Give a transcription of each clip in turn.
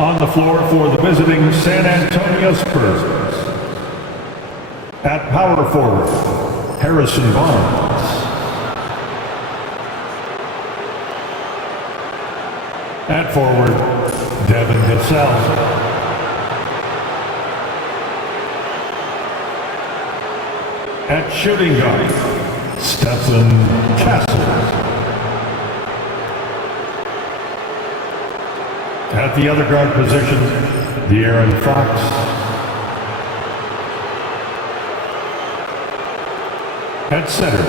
On the floor for the visiting San Antonio Spurs. At power forward, Harrison Barnes. At forward, Devin Vassell. At shooting guard, Stephen Castle. At the other guard position, De'Aaron Fox. At center,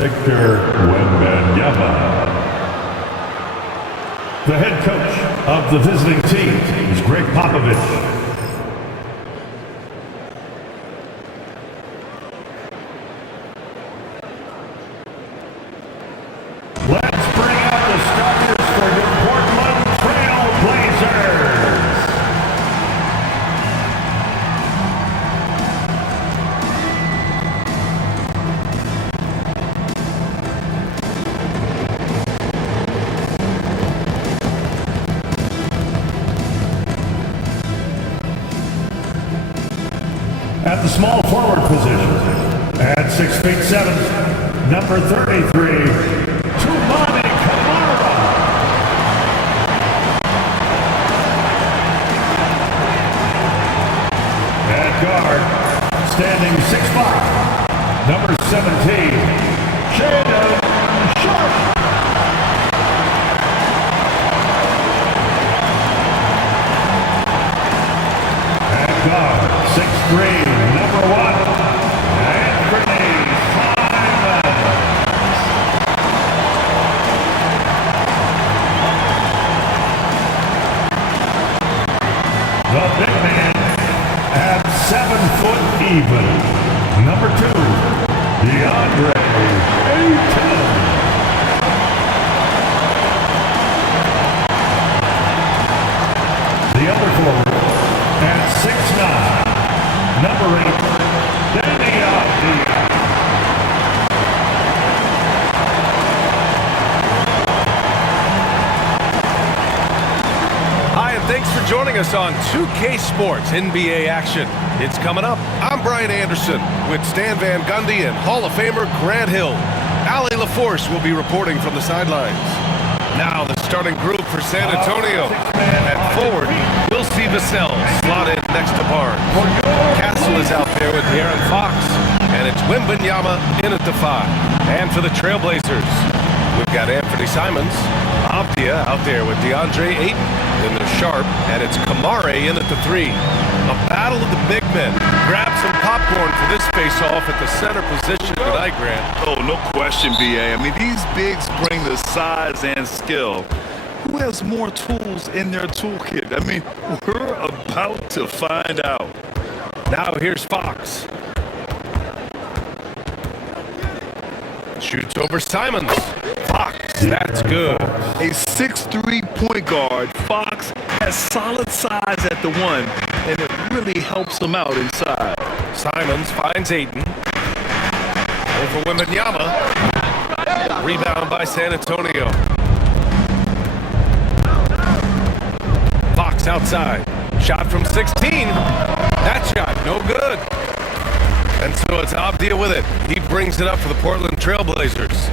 Victor Wembanyama. The head coach of the visiting team is Greg Popovich. Let's bring out the starters for your Portland Trail Blazers. At the small forward position, at 6'7", number 33, Toumani Camara. At guard, standing 6'5", number 17, Shaedon Sharpe. At guard, 6'3", number 1, Anthony Simons. The big man at 7 foot even, number 2, DeAndre Ayton. The other forward at 6'9", number 8, Danny Avdija. Hi, and thanks for joining us on 2K Sports NBA action. It's coming up. I'm Brian Anderson with Stan Van Gundy and Hall of Famer Grant Hill. Allie LaForce will be reporting from the sidelines. Now the starting group for San Antonio. At forward, we'll see Vassell slotted next to Barnes. Castle is out there with De'Aaron Fox, and it's Wembanyama in at the 5. And for the Trailblazers, we've got Anthony Simons, Avdija out there with DeAndre Ayton, then there's Sharpe, and it's Camara in at the 3. A battle of the big men. Grab some popcorn for this face-off at the center position tonight, Grant. Oh, no question, BA. I mean, these bigs bring the size and skill. Who has more tools in their toolkit? I mean, we're about to find out. Now here's Fox. Shoots over Simons. Fox, that's good. A 6'3" point guard, Fox has solid size at the 1, and it really helps him out inside. Simons finds Ayton. Over Wembanyama. Rebound by San Antonio. Fox outside. Shot from 16. That shot, no good. And so it's Avdija with it. He brings it up for the Portland Trailblazers.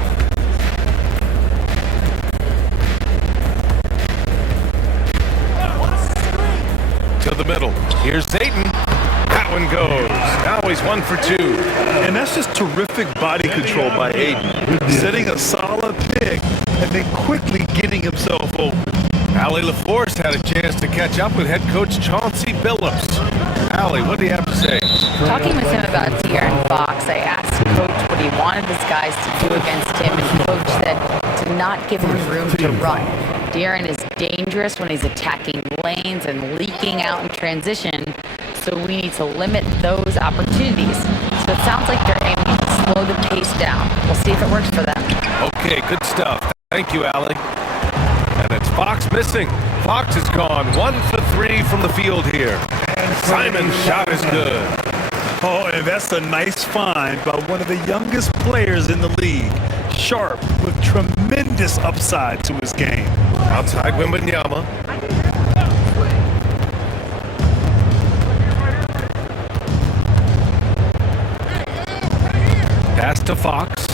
To the middle. Here's Ayton. That one goes. Now he's 1 for 2. And that's just terrific body control by Ayton. Setting a solid pick and then quickly getting himself open. Allie LaForce had a chance to catch up with head coach Chauncey Billups. Allie, what do you have to say? Talking with him about De'Aaron Fox, I asked Coach what he wanted his guys to do against him, and Coach said to not give him room to run. De'Aaron is dangerous when he's attacking lanes and leaking out in transition, so we need to limit those opportunities. So it sounds like they're aiming to slow the pace down. We'll see if it works for them. Okay, good stuff. Thank you, Allie. And it's Fox missing. Fox is gone. 1 for 3 from the field here. And Simon's shot is good. Oh, and that's a nice find by one of the youngest players in the league. Sharpe with tremendous upside to his game. Outside Wembanyama. to Fox.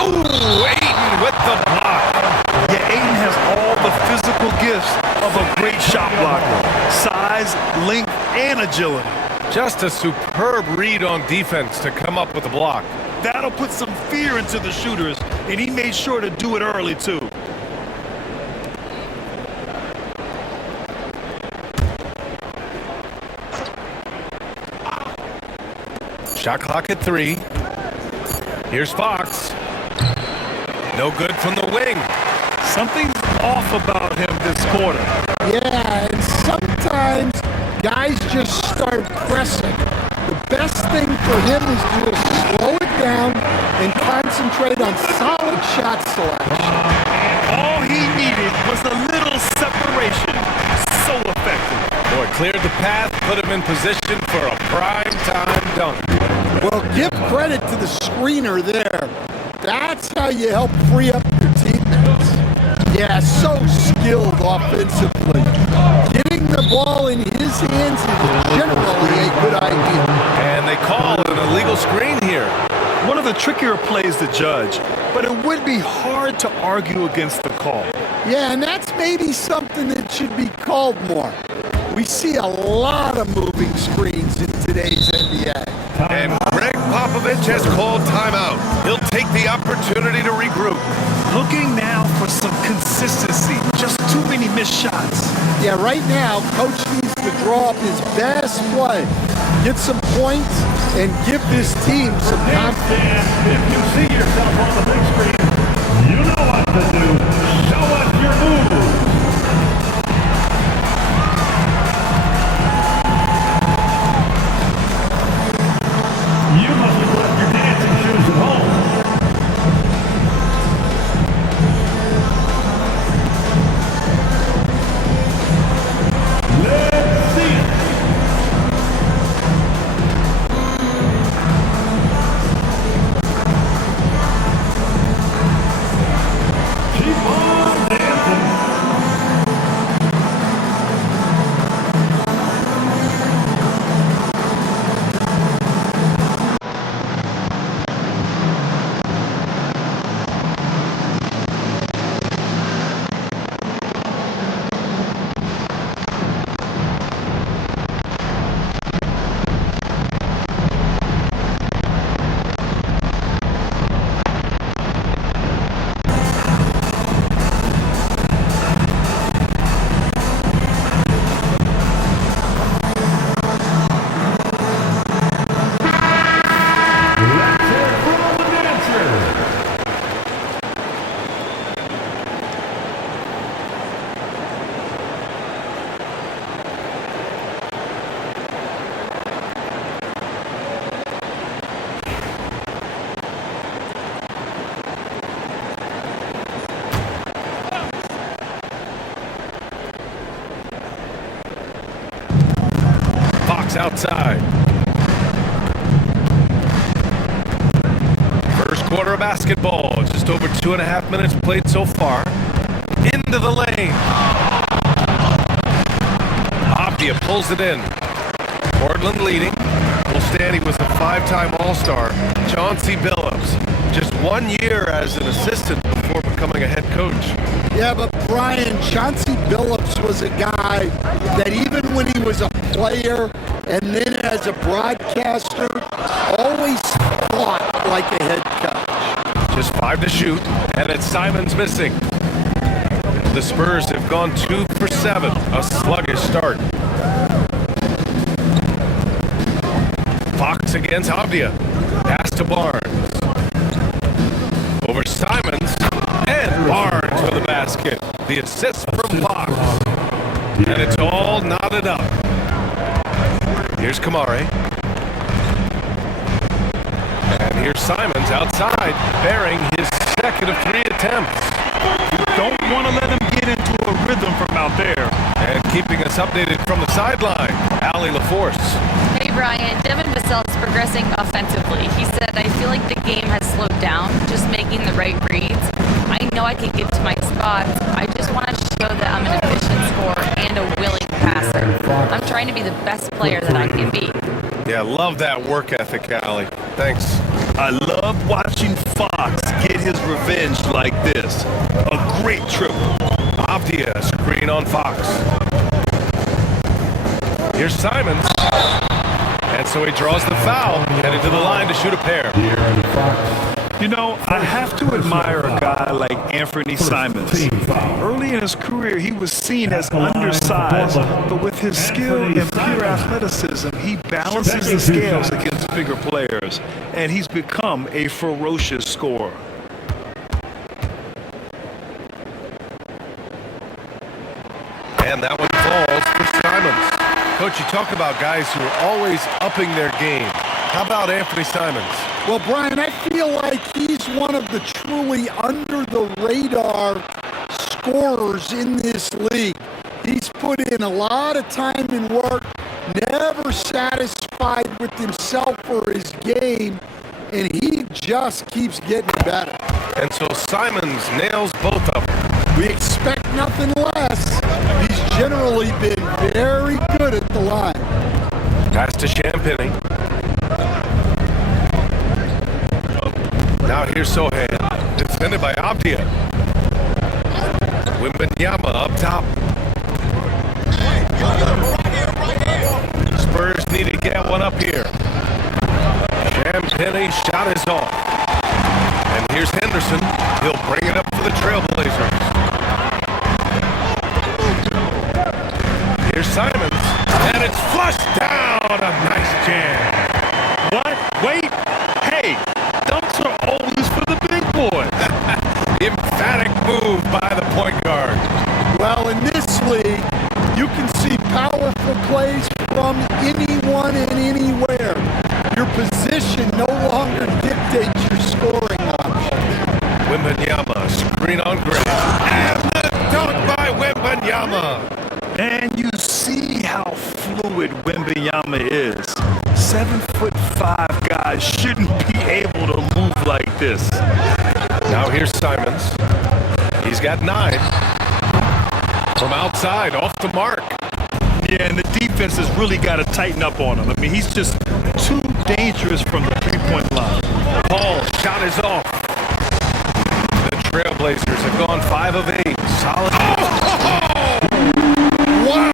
Ooh, Ayton with the block. Yeah, Ayton has all the physical gifts of a great shot blocker. Size, length, and agility. Just a superb read on defense to come up with the block. That'll put some fear into the shooters, and he made sure to do it early, too. Shot clock at 3. Here's Fox. No good from the wing. Something's off about him this quarter. Yeah, and sometimes guys just start pressing. The best thing for him is to just slow it down and concentrate on solid shot selection. All he needed was a little separation. So effective. Boy, cleared the path, put him in position for a prime-time dunk. Well, give credit to the screener there. That's how you help free up your teammates. Yeah, so skilled offensively. Getting the ball in his hands is generally a good idea. And they call an illegal screen here. One of the trickier plays to judge, but it would be hard to argue against the call. Yeah, and that's maybe something that should be called more. We see a lot of moving screens in today's NBA. And Greg Popovich has called timeout. He'll take the opportunity to regroup. Looking now for some consistency. Just too many missed shots. Yeah, right now, coach needs to draw up his best play, get some points, and give this team some confidence. If you see yourself on the big screen, you know what to do. Show us your moves. You must have left your dancing shoes at home. Let's see it. Keep on dancing. Outside. First quarter of basketball. Just over 2.5 minutes played so far. Into the lane. Abdia pulls it in. Portland leading. Wolstani was a 5-time All-Star. Chauncey Billups. Just 1 year as an assistant before becoming a head coach. Yeah, but Brian, Chauncey Billups was a guy that even when he was a player and then as a broadcaster, always fought like a head coach. Just 5 to shoot, and it's Simons missing. The Spurs have gone 2 for 7, a sluggish start. Fox against Abdia. Pass to Barnes. Over Simons, and Barnes with a basket. The assist from Fox. And it's all knotted up. Here's Kamare. And here's Simons outside, bearing his second of 3 attempts. You don't want to let him get into a rhythm from out there. And keeping us updated from the sideline, Allie LaForce. Hey Brian, Devin Vassell is progressing offensively. He said, I feel like the game has slowed down, just making the right reads. I know I can get to my spots. I just want to show that I'm an efficient scorer and a willing passer. I'm trying to be the best player that I can be. Yeah, love that work ethic, Allie. Thanks. I love watching Fox get his revenge like this. A great triple. Avdia, screen on Fox. Here's Simons. And so he draws the foul, headed to the line to shoot a pair. You know, I have to admire a guy like Anthony Simons. Early in his career, he was seen as undersized, but with his skill and pure athleticism, he balances the scales against bigger players, and he's become a ferocious scorer. And that one falls for Simons. Coach, you talk about guys who are always upping their game. How about Anthony Simons? Well, Brian, I feel like he's one of the truly under-the-radar scorers in this league. He's put in a lot of time and work, never satisfied with himself or his game, and he just keeps getting better. And so Simons nails both of them. We expect nothing less. He's generally been very good at the line. Pass to Champagny. Now here's Sohan, defended by Avdia. Wembanyama up top. Spurs need to get one up here. Champagny shot is off. And here's Henderson. He'll bring it up for the Trailblazers. Here's Simons. And it's flushed down. A nice jam. What? Wait. Hey, dunks are always for the big boy. Emphatic move by the point guard. Well, in this league, you can see powerful plays from anyone and anywhere. Your position no longer dictates your scoring option. Wembanyama, screen on Gray. And the dunk by Wembanyama. And you see how fluid Wembanyama is. 7'5" guys shouldn't be able to move like this. Now here's Simons. He's got 9. From outside, off the mark. Yeah, and the defense has really got to tighten up on him. I mean, he's just too dangerous from the three-point line. Paul, shot is off. The Trailblazers have gone 5 of 8. Solid. Wow!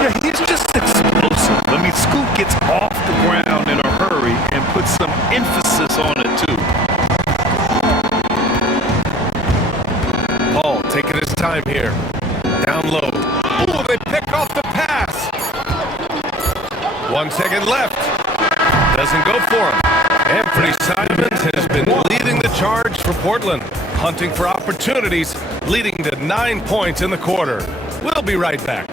Yeah, he's just explosive. I mean, Scoot gets off the ground in a hurry and puts some emphasis on it, too. Paul taking his time here. Down low. Oh, they pick off the pass. 1 second left. Doesn't go for him. Anthony Simons has been leading the charge for Portland, hunting for opportunities, leading to 9 points in the quarter. We'll be right back.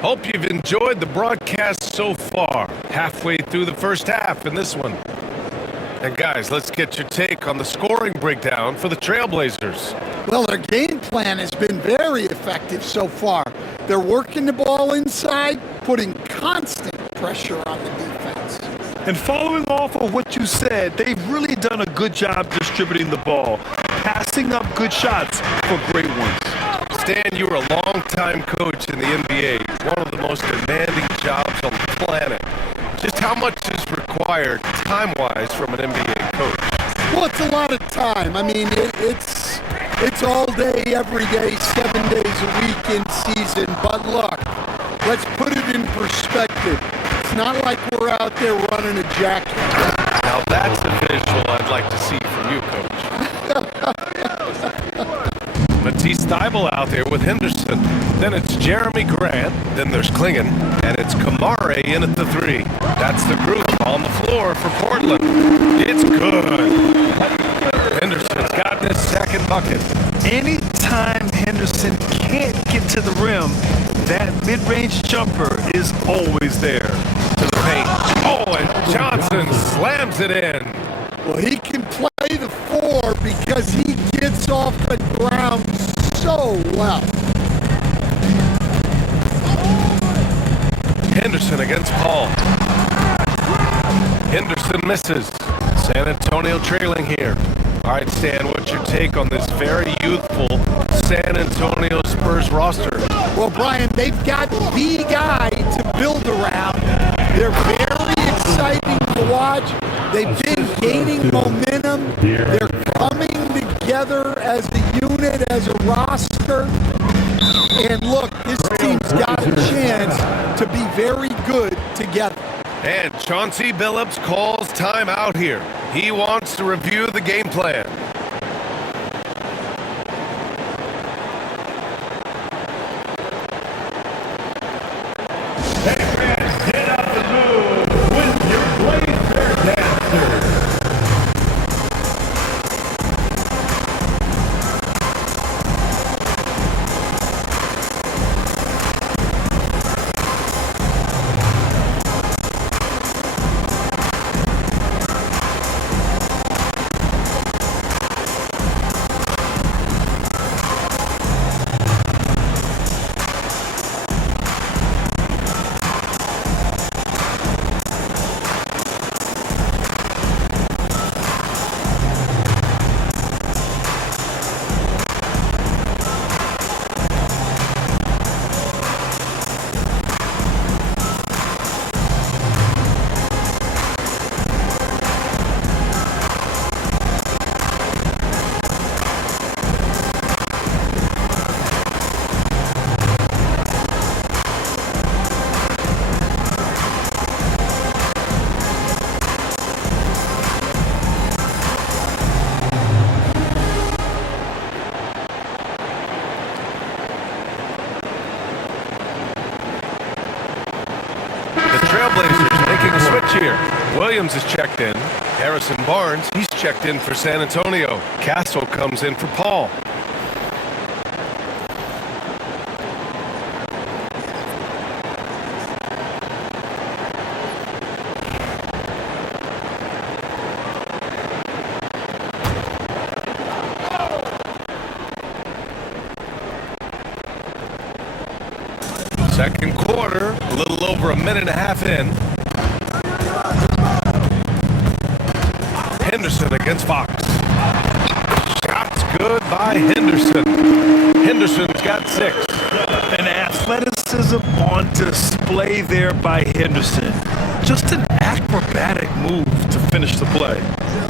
Hope you've enjoyed the broadcast so far. Halfway through the first half in this one. And guys, let's get your take on the scoring breakdown for the Trailblazers. Well, their game plan has been very effective so far. They're working the ball inside, putting constant pressure on the defense. And following off of what you said, they've really done a good job distributing the ball, passing up good shots for great ones. Stan, you were a long-time coach in the NBA, one of the most demanding jobs on the planet. Just how much is required time-wise from an NBA coach? Well, it's a lot of time. I mean, it's all day, every day, 7 days a week in season. But look, let's put it in perspective. It's not like we're out there running a jacket. Now that's a visual I'd like to see from you, Coach. Matisse Thybulle out there with Henderson. Then it's Jeremy Grant. Then there's Klingon. And it's Kamare in at the 3. That's the group on the floor for Portland. It's good. Henderson's gotten his second bucket. Anytime Henderson can't get to the rim, that mid-range jumper is always there. To the paint. Oh, and Johnson slams it in. Well, he can play the 4 because he gets off the ground so well. against Paul. Henderson misses. San Antonio trailing here. All right, Stan, what's your take on this very youthful San Antonio Spurs roster? Well, Brian, they've got the guy to build around. They're very exciting to watch. They've been gaining momentum. They're coming together as a unit, as a roster. And look, this team's got a chance to be very good together. And Chauncey Billups calls timeout here. He wants to review the game plan. Get up and move with your Blazer dancers. Trailblazers making a switch here. Williams is checked in. Harrison Barnes, he's checked in for San Antonio. Castle comes in for Paul. Second quarter, a little over a minute and a half in. Henderson against Fox. Shots good by Henderson. Henderson's got 6. An athleticism on display there by Henderson. Just an acrobatic move to finish the play.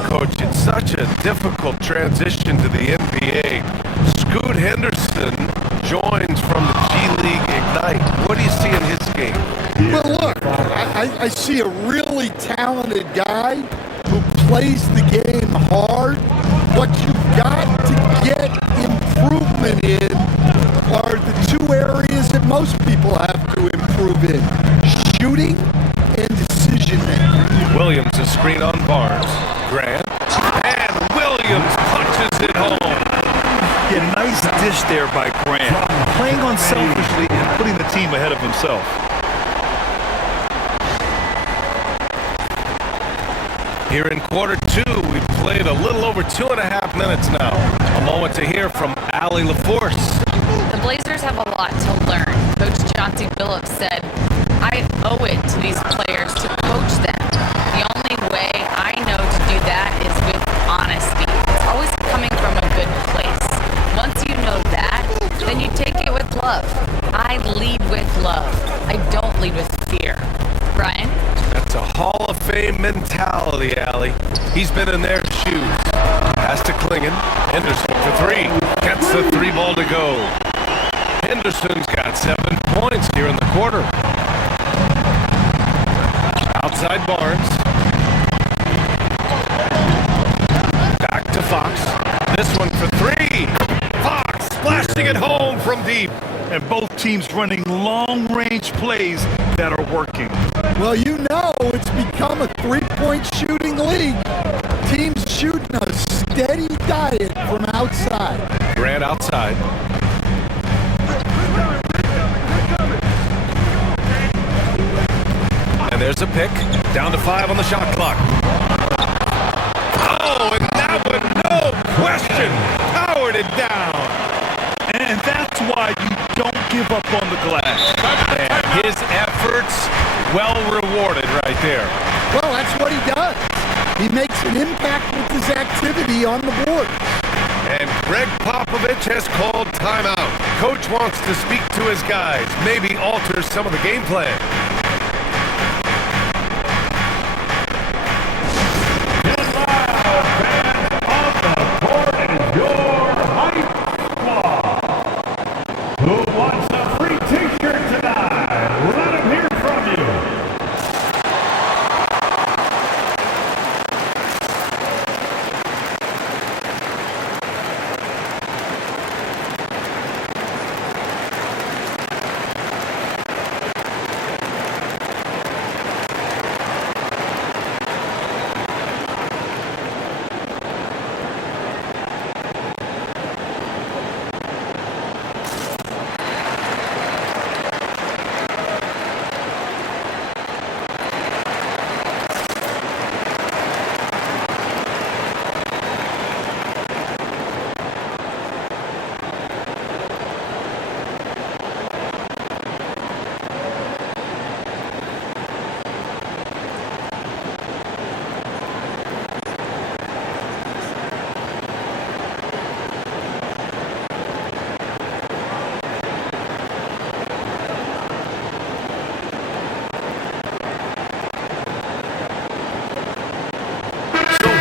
Coach, it's such a difficult transition to the NBA. Scoot Henderson joins from the G League Ignite. What do you see in his game? Well, look, I see a really talented guy who plays the game hard. What you've got to get improvement in are the 2 areas that most people have to improve in: shooting and decision making. Williams is screen on Barnes. Grant. And Williams punches it home. Yeah, nice dish there by Grant. Playing unselfishly and putting the team ahead of himself. Here in quarter 2, we've played a little over 2.5 minutes now. A moment to hear from Allie LaForce. The Blazers have a lot to learn. Coach Chauncey Billups said, I owe it to these players to coach them. The only way I know to do that is with honesty. It's always coming from a good place. Once you know that, then you take it with love. I lead with love. I don't lead with fear. Brian? That's a Hall of Fame mentality, Allie. He's been in their shoes. Pass to Klingon. Henderson for 3. Gets the 3 ball to go. Henderson's got 7 points here in the quarter. Outside Barnes. Back to Fox. This one for 3. Fox splashing it home from deep. And both teams running long-range plays that are working. Well, you know it's become a 3-point shooting league. Teams shooting a steady diet from outside. Grant outside. And there's a pick. Down to 5 on the shot clock. Oh, and that one, no question, powered it down. And that's why you don't give up on the glass. And his efforts well rewarded right there. Well, that's what he does. He makes an impact with his activity on the board. And Greg Popovich has called timeout. Coach wants to speak to his guys, maybe alter some of the game plan. Get loud, fans. On the court is your hype squad. Who wants a free t-shirt tonight? Let them hear from you.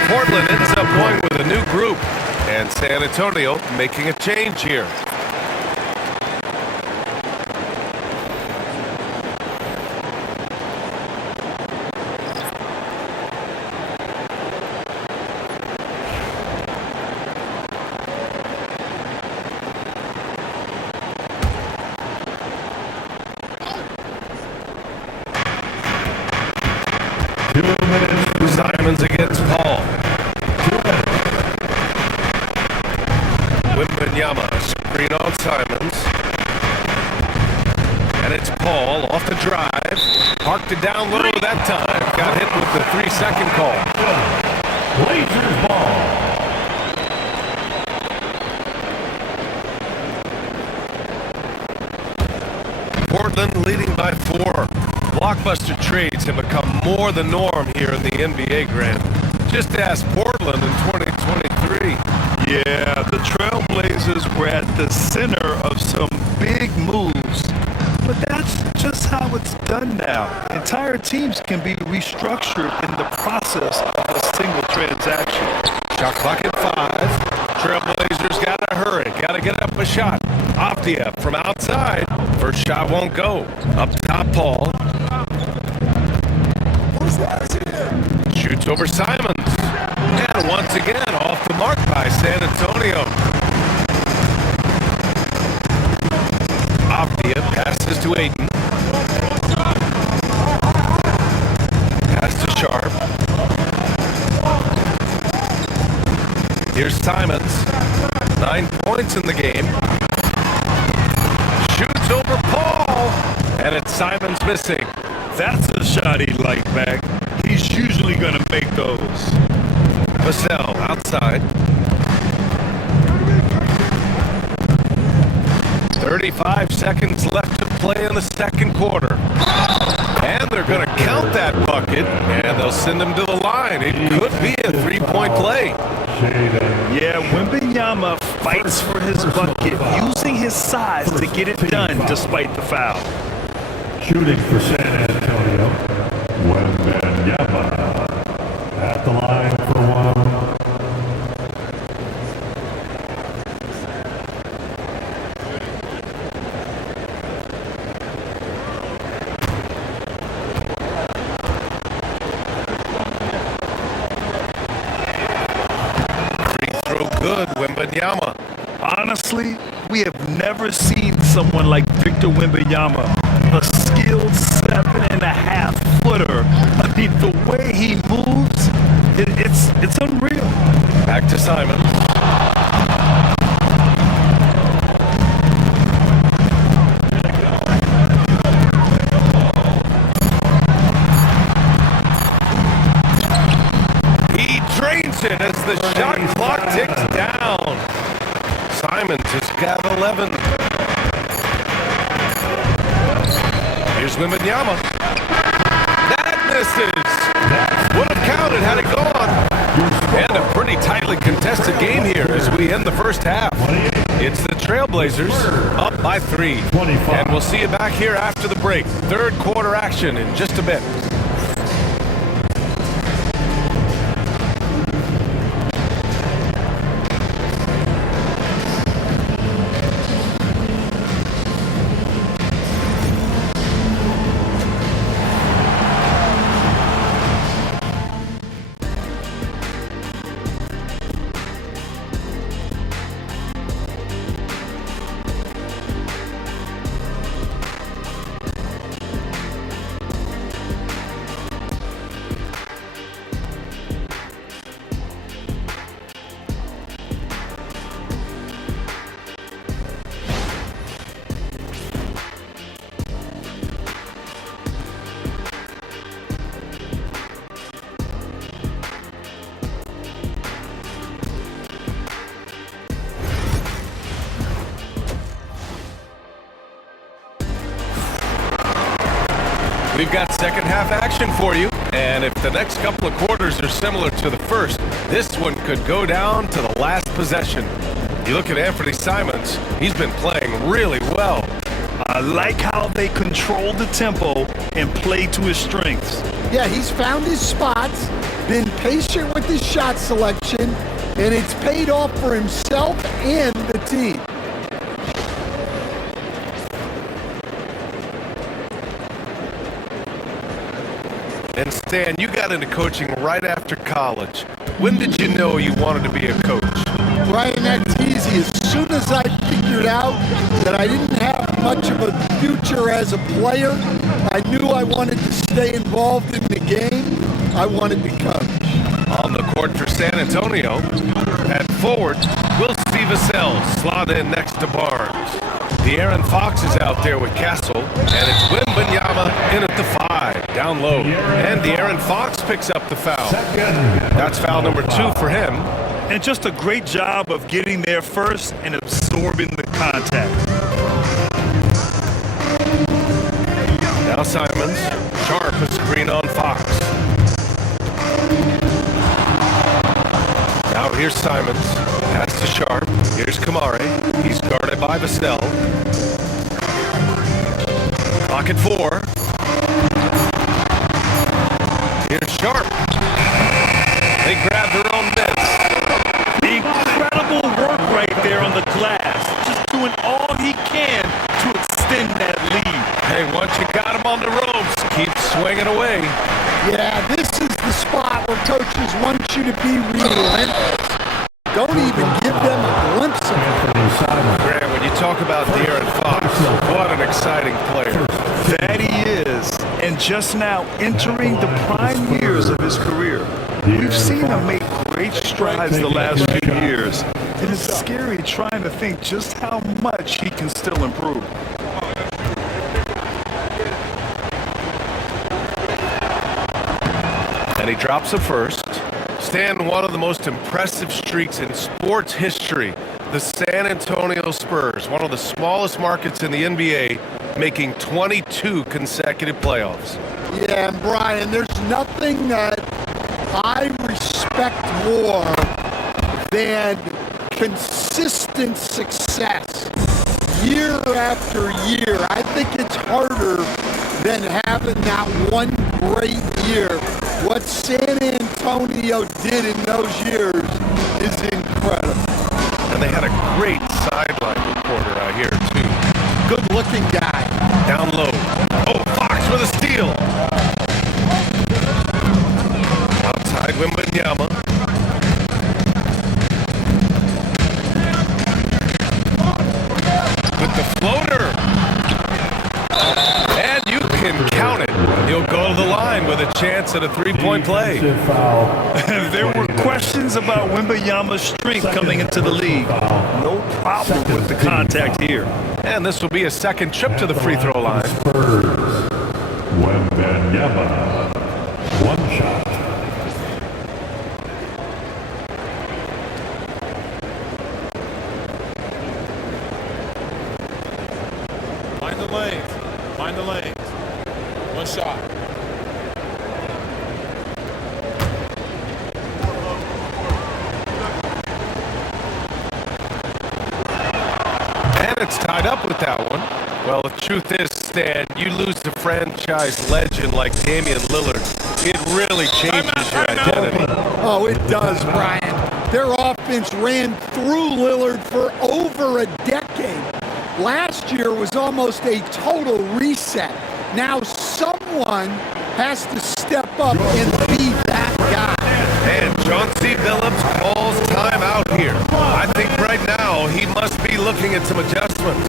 Portland ends up going with a new group, and San Antonio making a change here. Simons against Paul. Wembanyama, screen on Simons. And it's Paul off the drive. Parked it down low that time. Got hit with the 3-second call. Blazers ball. Portland leading by 4. Blockbuster trades have become more the norm here in the NBA, Grant. Just ask Portland in 2023. Yeah, the Trailblazers were at the center of some big moves, but that's just how it's done now. Entire teams can be restructured in the process of a single transaction. Shot clock at 5. Trailblazers gotta hurry, gotta get up a shot. Optia from outside. First shot won't go. Up top, Paul. Shoots over Simons. And once again, off the mark by San Antonio. Optia passes to Ayton. Pass to Sharp. Here's Simons. 9 points in the game. Shoots over Paul. And it's Simons missing. That's a shot he'd like back. He's usually going to make those. Vassell outside. 35 seconds left to play in the second quarter. And they're going to count that bucket, and they'll send him to the line. It could be a 3-point play. Yeah, Wembanyama fights for his bucket, using his size to get it done despite the foul. Shooting for San Antonio, Wembanyama at the line for 1. Free throw good, Wembanyama. Honestly, we have never seen someone like Victor Wembanyama. A skilled 7.5-footer. I mean, the way he moves, it's unreal. Back to Simon. He drains it as the shot clock ticks down. Simons has got 11. Here's Wembanyama. misses. Would have counted had it gone. And a pretty tightly contested game here as we end the first half. It's the Trailblazers up by 3. And we'll see you back here after the break. Third quarter action in just a bit. We've got second half action for you, and if the next couple of quarters are similar to the first, this one could go down to the last possession. You look at Anthony Simons, he's been playing really well. I like how they control the tempo and play to his strengths. Yeah, he's found his spots, been patient with his shot selection, and it's paid off for himself and the team. And Stan, you got into coaching right after college. When did you know you wanted to be a coach? Brian, that's easy. As soon as I figured out that I didn't have much of a future as a player, I knew I wanted to stay involved in the game. I wanted to coach. On the court for San Antonio, at forward, we'll see Vassell slot in next to Barnes. De'Aaron Fox is out there with Castle, and it's Wembanyama in at the 5, down low. And De'Aaron Fox picks up the foul. That's foul number 2 for him. And just a great job of getting there first and absorbing the contact. Now Simons, sharp a screen on Fox. Now here's Simons, pass to Sharp. Here's Kamare, he's guarded by Vassell. Clock at 4. Here's Sharp. They grab their own miss. Incredible work right there on the glass. Just doing all he can to extend that lead. Hey, once you got him on the ropes, keep swinging away. Yeah, this is the spot where coaches want you to be relentless. Don't even give them a glimpse of it. Grant, when you talk about De'Aaron Fox, what an exciting player. That he is. And just now entering the prime years of his career. We've seen him make great strides the last few years. It is scary trying to think just how much he can still improve. And he drops a first. Stan, one of the most impressive streaks in sports history. The San Antonio Spurs, one of the smallest markets in the NBA, making 22 consecutive playoffs. Yeah, and Brian, there's nothing that I respect more than consistent success year after year. I think it's harder than having that one great year. What San Antonio did in those years is incredible. And they had a great sideline reporter out here, too. Good-looking guy. Down low. Oh, Fox with a steal. Outside Wembanyama. With the floater. And you can count it. He'll go to the line with a chance at a three-point play. There were questions about Wembanyama's strength coming into the league. No problem with the contact here. And this will be a second trip to the free throw line. Spurs. Wembanyama. One shot. Find the lanes. Find the lanes. One shot. Hornets tied up with that one. Well, the truth is, Stan, you lose the franchise legend like Damian Lillard, it really changes your identity. Oh, it does, Brian. Their offense ran through Lillard for over a decade. Last year was almost a total reset. Now someone has to step up and be that guy. And Chauncey Billups calls time out here. I think right now he must be looking at some adjustments.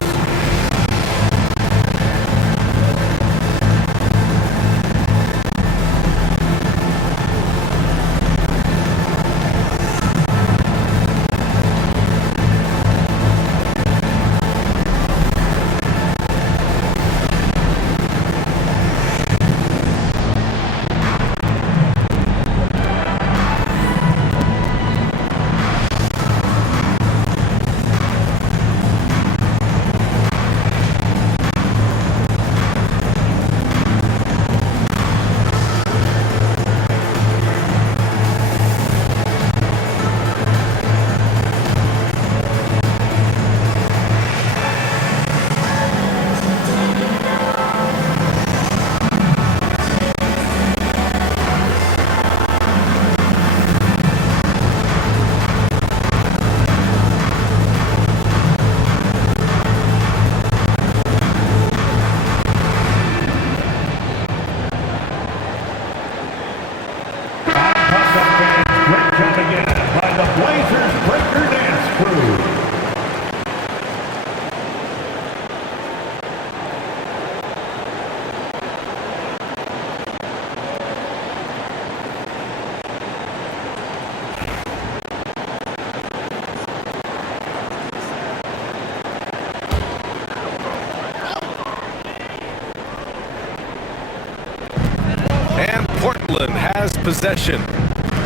Portland has possession.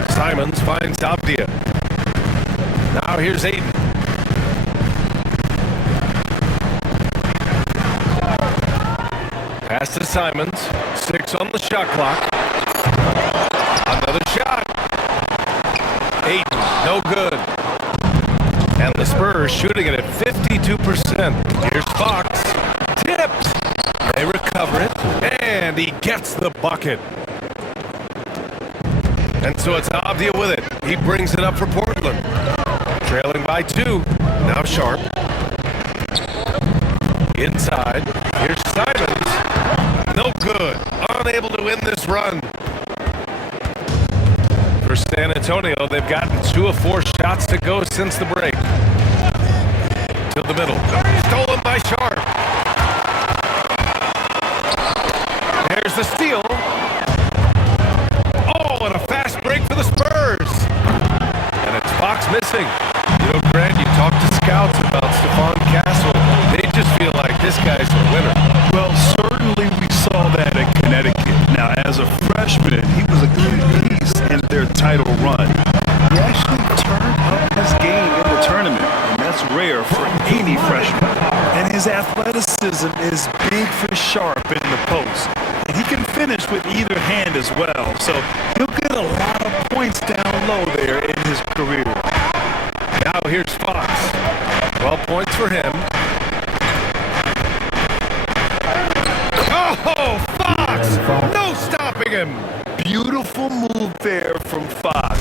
Simons finds Abdia. Now here's Aiden. Pass to Simons. 6 on the shot clock. Another shot. Aiden, no good. And the Spurs shooting it at 52%. Here's Fox. Tipped. They recover it. And he gets the bucket. And so it's Abdia with it. He brings it up for Portland. Trailing by 2. Now Sharp. Inside. Here's Simons. No good. Unable to win this run. For San Antonio, they've gotten 2 of 4 shots to go since the break. To the middle. Stolen by Sharp. There's the steal. Oh, and a fast break for the Spurs. And it's Fox missing. You know, Grant, you talk to scouts about Stephon Castle. They just feel like this guy's the winner. Well, certainly we saw that at Connecticut. Now, as a freshman, he was a good piece in their title run. He actually turned up his game in the tournament, and that's rare for any freshman. And his athleticism is big for Sharp in the post. And he can finish with either hand as well. So he'll get a lot of points down low there in his career. Now here's Fox. 12 points for him. Oh, Fox! No stopping him! Beautiful move there from Fox.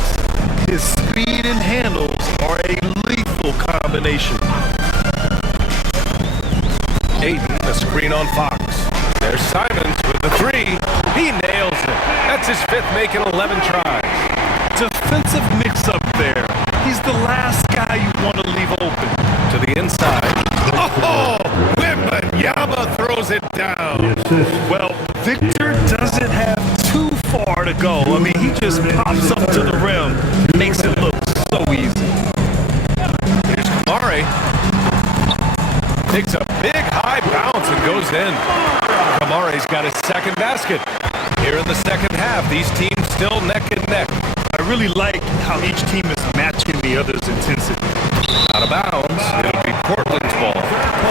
His speed and handles are a lethal combination. Aiden, the screen on Fox. There's Simons with the 3. He nails it. That's his 5th, making 11 tries. Defensive mix-up there. He's the last guy you want to leave open. To the inside. Oh! Wembanyama throws it down. Well, Victor doesn't have too far to go. I mean, he just pops up to the rim, makes it look so easy. Here's Kamari. Takes a big high bounce and goes in. Kamari's got his 2nd basket. Here in the second half, these teams still neck and neck. I really like how each team is matching the other's intensity. Out of bounds, it'll be Portland's ball.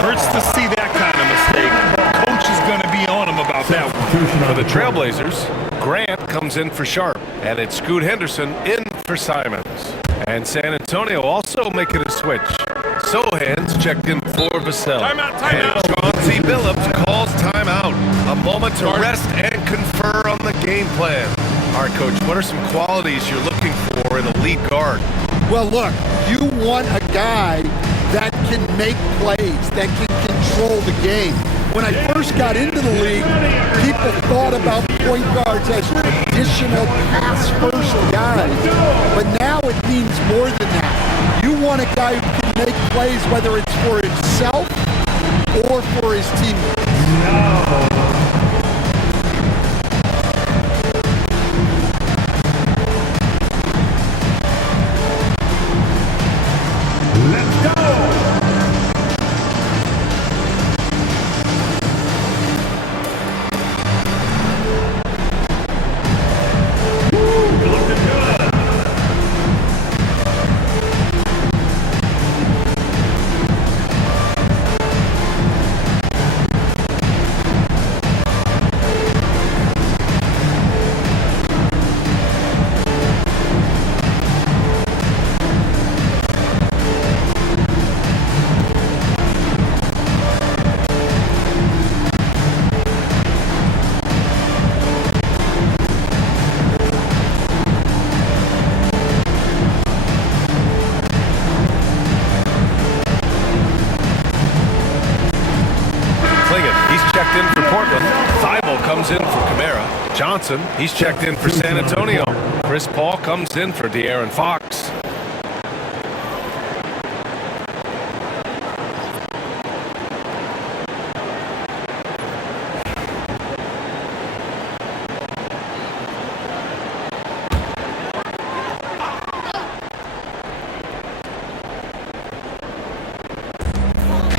Hurts to see that kind of mistake. Coach is going to be on him about that one. For the Trailblazers, Grant comes in for Sharp, and it's Scoot Henderson in for Simons. And San Antonio also making a switch. Sohan's checked in for Vassell. And Chauncey Billups calls timeout. A moment to rest and confer on the game plan. All right, Coach, what are some qualities you're looking for in a lead guard? Well, look, you want a guy that can make plays, that can control the game. When I first got into the league, people thought about point guards as traditional pass-first guys. But now it means more than that. You want a guy who can make plays, whether it's for himself or for his teammates. Let's go! Looking good. In for Portland. Thibault comes in for Camara. Johnson, he's checked in for San Antonio. Chris Paul comes in for De'Aaron Fox.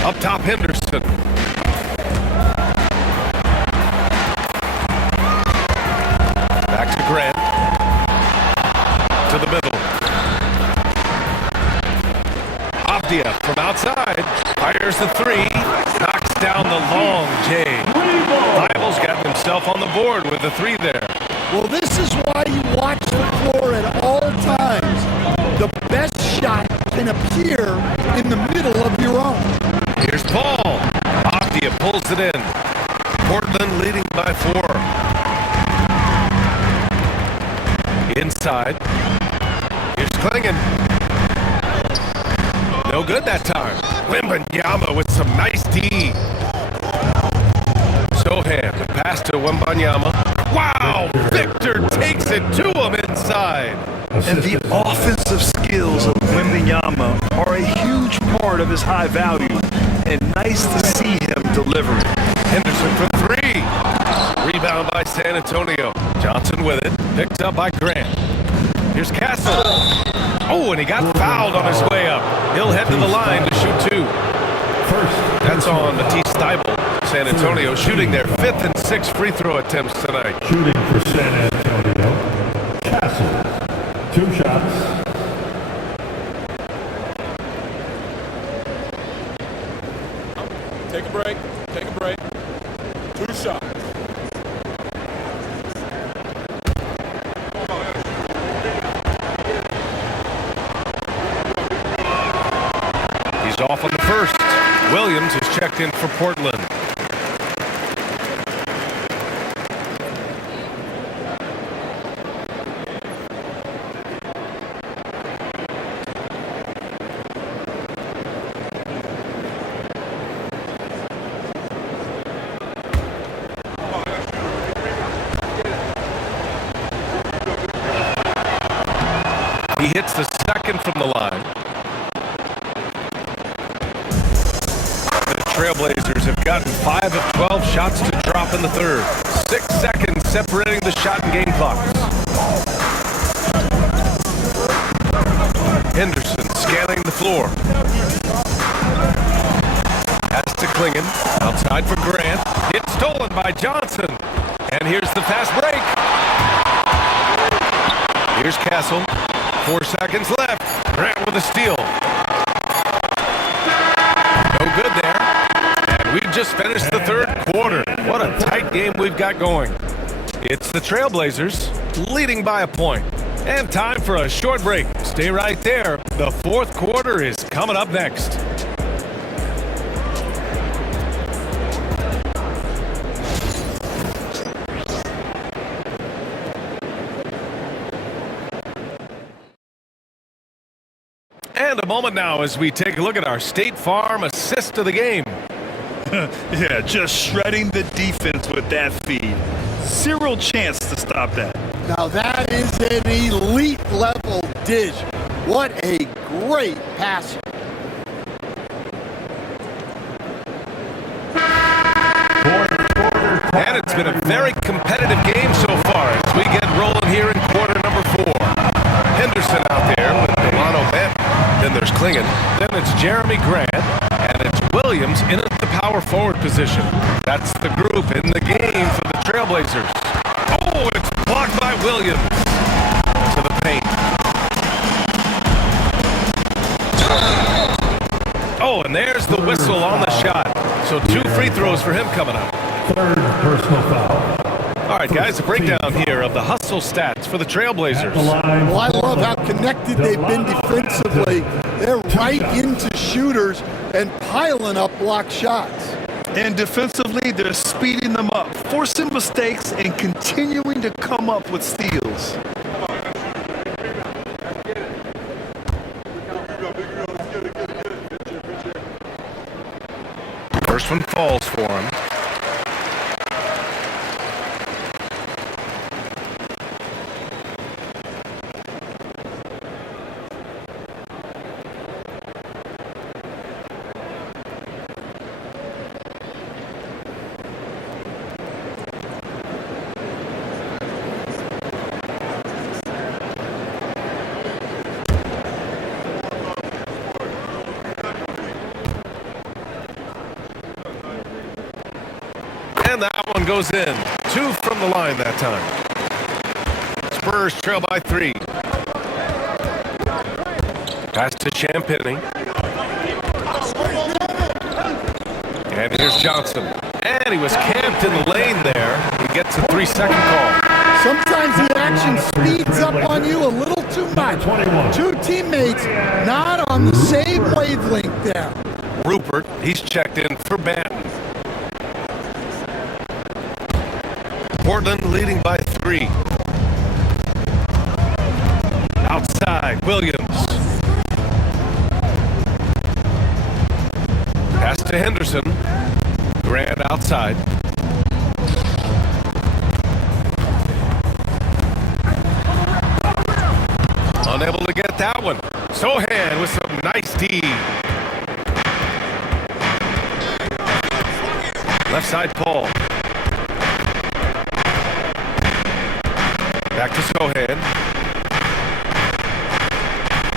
Up top, Henderson. Back to Grant. To the middle. Avdia from outside. Fires the three. Knocks down the long J. Thibault's got himself on the board with the three there. Well, this is why you watch the floor at all times. The best shot can appear in the middle of your own. Here's Paul. Avdia pulls it in. Portland leading by 4. Inside. Here's Klingon. No good that time. Wembanyama with some nice D. Sohan, the pass to Wembanyama. Wow! Victor takes it to him inside. And the offensive skills of Wembanyama are a huge part of his high value. And nice to see him deliver it. Henderson for 3. Rebound by San Antonio. Johnson with it. Picked up by Grant. Here's Castle. Oh, and he got fouled on his way up. He'll head to the line to shoot 2. That's on Matisse Thybulle. San Antonio shooting their 5th and 6th free throw attempts tonight. Shooting for San Antonio. Castle. 2 shots. Take a break. Take a break. 2 shots. He's off on the first. Williams is checked in for Portland. He hits the second from the line. The Trailblazers have gotten 5 of 12 shots to drop in the third. 6 seconds separating the shot and game clocks. Henderson scanning the floor. Pass to Klingon. Outside for Grant. It's stolen by Johnson. And here's the fast break. Here's Castle. 4 seconds left. Grant with a steal. No good there. And we've just finished the third quarter. What a tight game we've got going. It's the Trailblazers leading by a point. And time for a short break. Stay right there. The fourth quarter is coming up next. And a moment now as we take a look at our State Farm assist of the game. Yeah, just shredding the defense with that feed. Zero chance to stop that. Now that is an elite level dish. What a great passer. And it's been a very competitive game so far as we get rolling here in quarter number 4. Henderson out there with Milano Bent. Then there's Klingon. Then it's Jeremy Grant. And it's Williams in at the power forward position. That's the group in the game for the Trailblazers. Oh, it's blocked by Williams to the paint. Oh, and there's the whistle on the shot. So 2 free throws for him coming up. Third personal foul. All right, guys, a breakdown here of the hustle stats for the Trailblazers. Well, I love how connected they've been defensively. They're right into shooters and piling up block shots. And defensively, they're speeding them up, forcing mistakes, and continuing to come up with steals. First one falls for him. And that one goes in. 2 from the line that time. Spurs trail by 3. Pass to Champagny. And here's Johnson. And he was camped in the lane there. He gets a 3-second call. Sometimes the action speeds up on you a little too much. 2 teammates not on the same wavelength there. Rupert, he's checked in for Banton. Portland leading by 3. Outside, Williams. Pass to Henderson. Grant outside. Unable to get that one. Sohan with some nice D. Left side, Paul. Back to Sohan.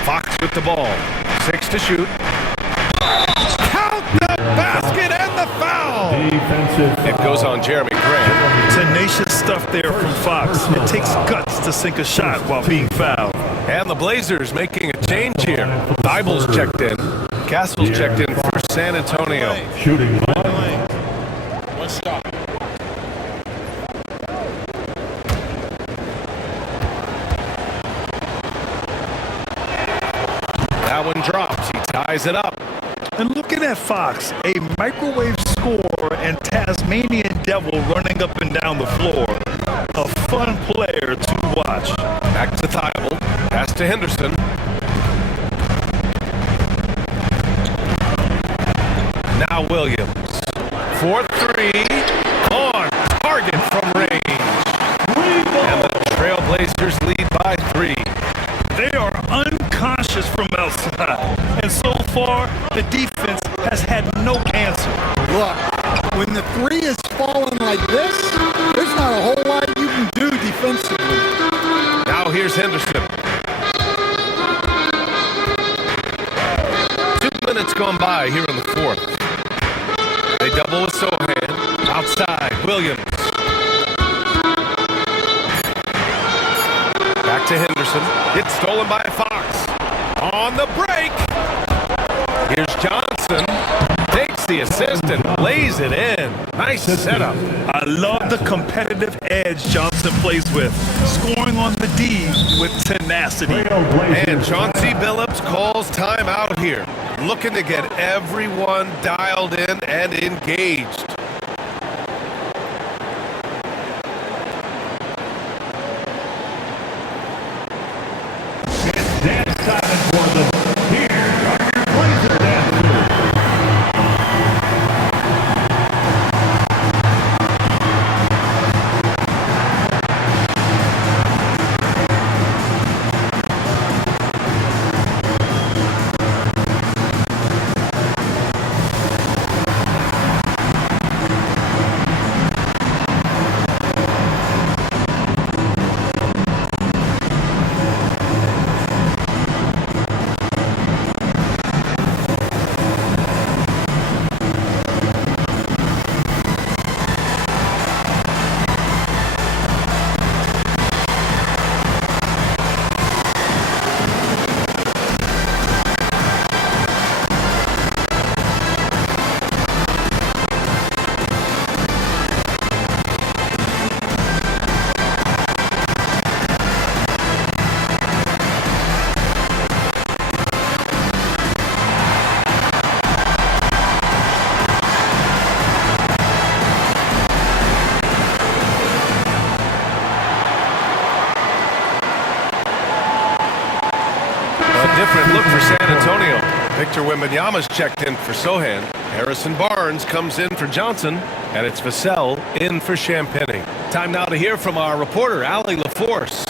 Fox with the ball. 6 to shoot. Count the basket and the foul! Defensive. It goes on Jeremy Grant. Tenacious stuff there from Fox. It takes guts to sink a shot while being fouled. And the Blazers making a change here. Dible's checked in. Castle's checked in for San Antonio. Shooting 1. 1 stop. That one drops. He ties it up. And looking at Fox, a microwave scorer and Tasmanian devil running up and down the floor. A fun player to watch. Back to Thibault. Pass to Henderson. Now Williams. 4-3. On target from range. And the Trailblazers lead by 3. They are unconscious from outside. And so far, the defense has had no answer. Look, when the 3 is falling like this, there's not a whole lot you can do defensively. Now here's Henderson. 2 minutes gone by here in the 4th. They double with Sohan. Outside, Williams. Back to Henderson. It's stolen by Fox. On the break. Here's Johnson. Takes the assist and lays it in. Nice setup. I love the competitive edge Johnson plays with. Scoring on the D with tenacity. And Chauncey Billups calls timeout here. Looking to get everyone dialed in and engaged. Dance time for the here Different look for San Antonio. Victor Wembanyama's checked in for Sohan. Harrison Barnes comes in for Johnson. And it's Vassell in for Champagny. Time now to hear from our reporter, Allie LaForce.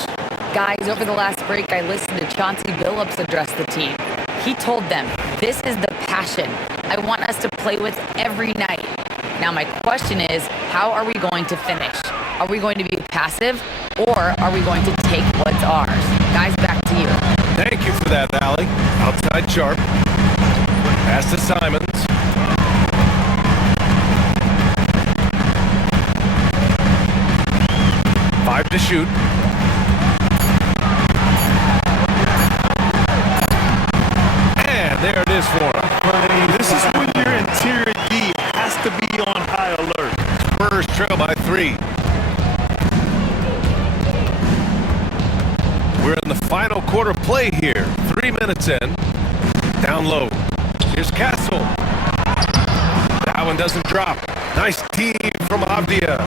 Guys, over the last break, I listened to Chauncey Billups address the team. He told them, this is the passion I want us to play with every night. Now my question is, how are we going to finish? Are we going to be passive, or are we going to take what's ours? Guys, back to you. Thank you for that, Allie. Outside Sharp. Pass to Simons. Five to shoot. And there it is for him. This is when your interior D has to be on high alert. Spurs trail by 3. We're in the final quarter play here. 3 minutes in. Down low. Here's Castle. That one doesn't drop. Nice team from Avdia.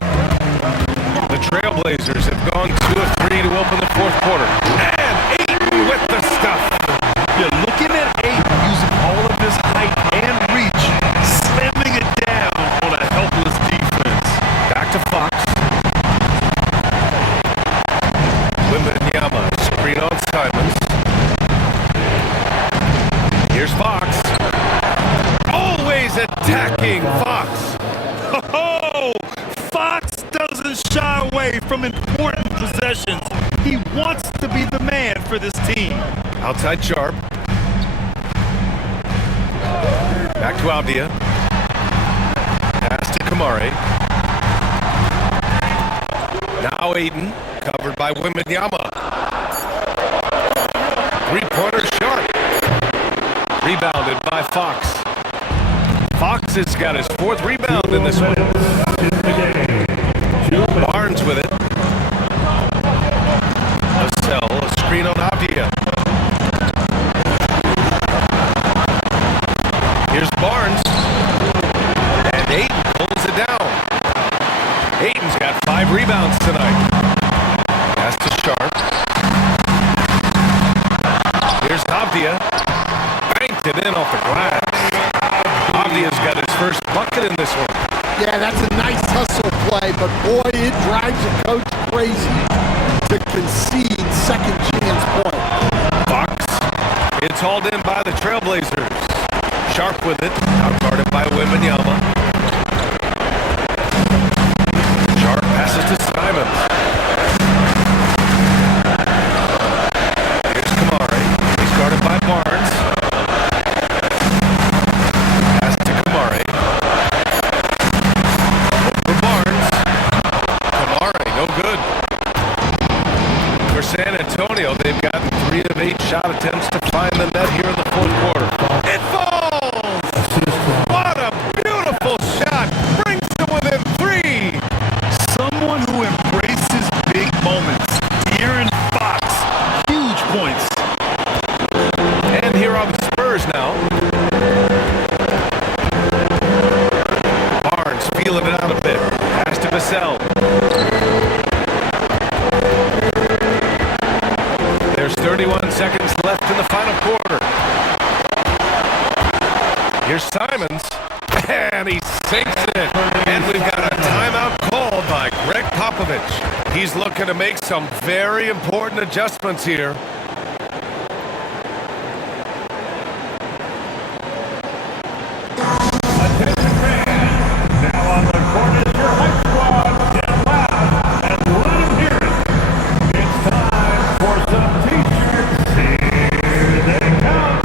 The Trailblazers have gone 2 of 3 to open the fourth quarter. And Ayton with the stuff. You're looking at Ayton using all of his height and reach, slamming it down on a helpless defense. Back to Fox. Wembanyama, screen on Simons. Here's Fox. Always attacking Fox. Oh, Fox doesn't shy away from important possessions. He wants to be the man for this team. Outside Sharp. Back to Avdia. Pass to Kamare. Now Ayton, covered by Wembanyama. Three-pointer Sharp. Rebounded by Fox. Fox has got his 4th rebound in this one. Barnes with it. Vassell, a screen on Avdia. Here's Barnes. And Ayton pulls it down. Ayton's got 5 rebounds tonight. Pass to Sharp. Here's Avdia. Banked it in off the glass. Avdia's got his first bucket in this one. Yeah, that's a nice hustle play, but boy, it drives a coach crazy to concede second chance point. Fox. It's hauled in by the Trailblazers. Sharp with it. Outguarded by Wembanyama. Sharp passes to Simons. Here's Kamare. He's guarded by Barnes. Pass to Kamare. For Barnes. Kamare, no good. For San Antonio, they've gotten 3 of 8 shot attempts to find the net here in the fourth quarter. It falls! What a beautiful shot! Brings them within 3! Someone who embraces big moments. De'Aaron Fox, huge points. And here are the Spurs now. Barnes feeling it out a bit. Pass to Vassell. There's 31 seconds left in the final quarter. Here's Simons. And he sinks it. And we've got a timeout called by Greg Popovich. He's looking to make some very important adjustments here. Now on the court is your high squad. Get loud and let him hear it. It's time for some t-shirts. Here they come.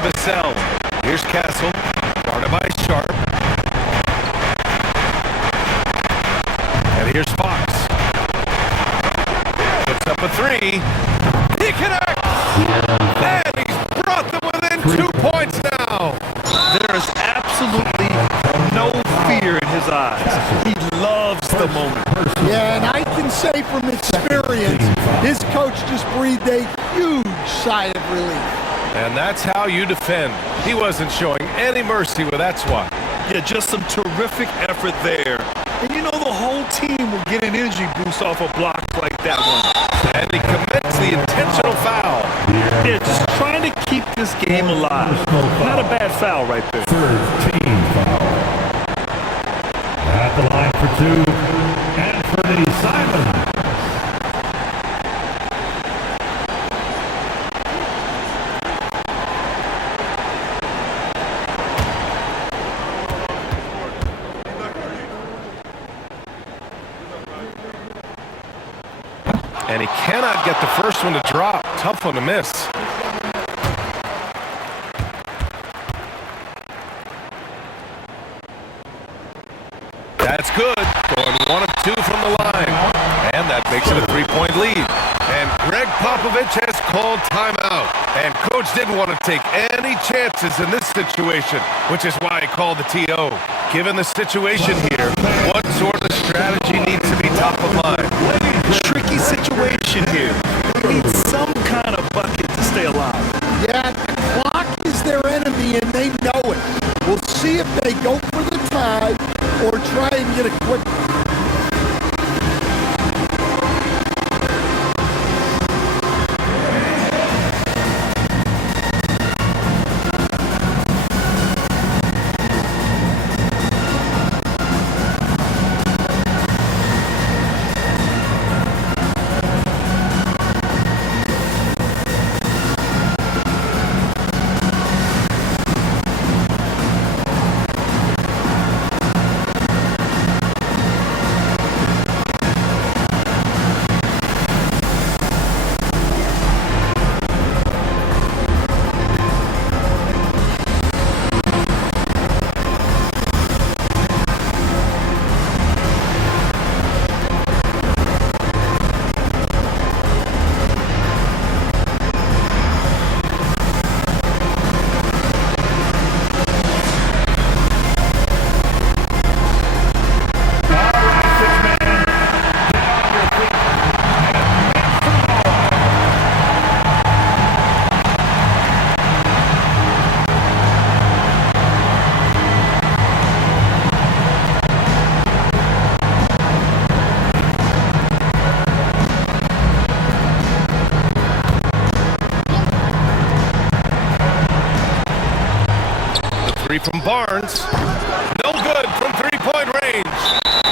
to Vassell. Here's Castle, guarded by Sharp. And here's Fox. Puts up a three. He connects! And he's brought them within 2 points now. There is absolutely no fear in his eyes. He loves the moment. Yeah, and I can say from experience, his coach just breathed a huge sigh of relief. And that's how you defend. He wasn't showing any mercy with that swat. Yeah, just some terrific effort there. And you know the whole team will get an energy boost off a block like that one. And he commits the intentional foul. Yeah, just trying to keep this game alive. Not a bad foul right there. Third team foul. At the line for two. Anthony Simon. And he cannot get the first one to drop. Tough one to miss. That's good. Going 1 of 2 from the line. And that makes it a 3-point lead. And Greg Popovich has called timeout. And coach didn't want to take any chances in this situation, which is why he called the TO. Given the situation here, what sort of strategy needs to be top of mind? Tricky situation here. They need some kind of bucket to stay alive. Yeah, the clock is their enemy and they know it. We'll see if they go for the tie or try and get a quick. Three from Barnes. No good from three-point range.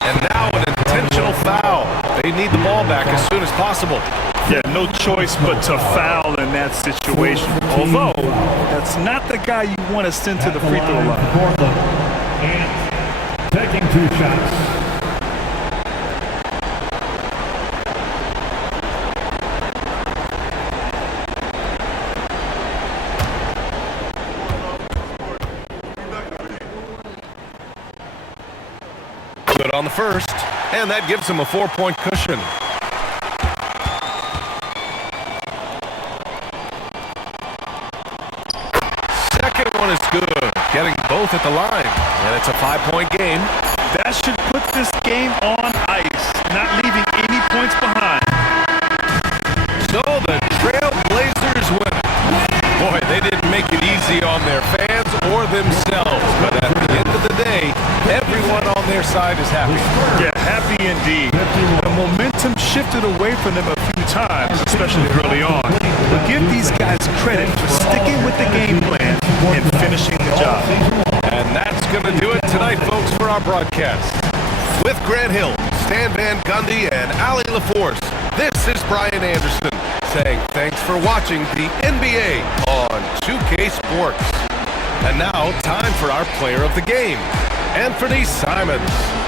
And now an intentional foul. They need the ball back as soon as possible. Yeah, no choice but to foul in that situation. Although, that's not the guy you want to send to the free throw line. And taking 2 shots. Good on the first, and that gives him a 4-point cushion. Second one is good, getting both at the line, and it's a 5-point game. That should put this game on ice, not leaving any points behind. So the Trailblazers win. Boy, they didn't make it easy on their fans or themselves, but at the end of the day, everyone on their side is happy. Yeah, happy indeed. The momentum shifted away from them a few times, especially early on. But give these guys credit for sticking with the game plan and finishing the job. And that's going to do it tonight, folks, for our broadcast. With Grant Hill, Stan Van Gundy, and Ali LaForce, this is Brian Anderson saying thanks for watching the NBA on 2K Sports. And now, time for our player of the game, Anthony Simons.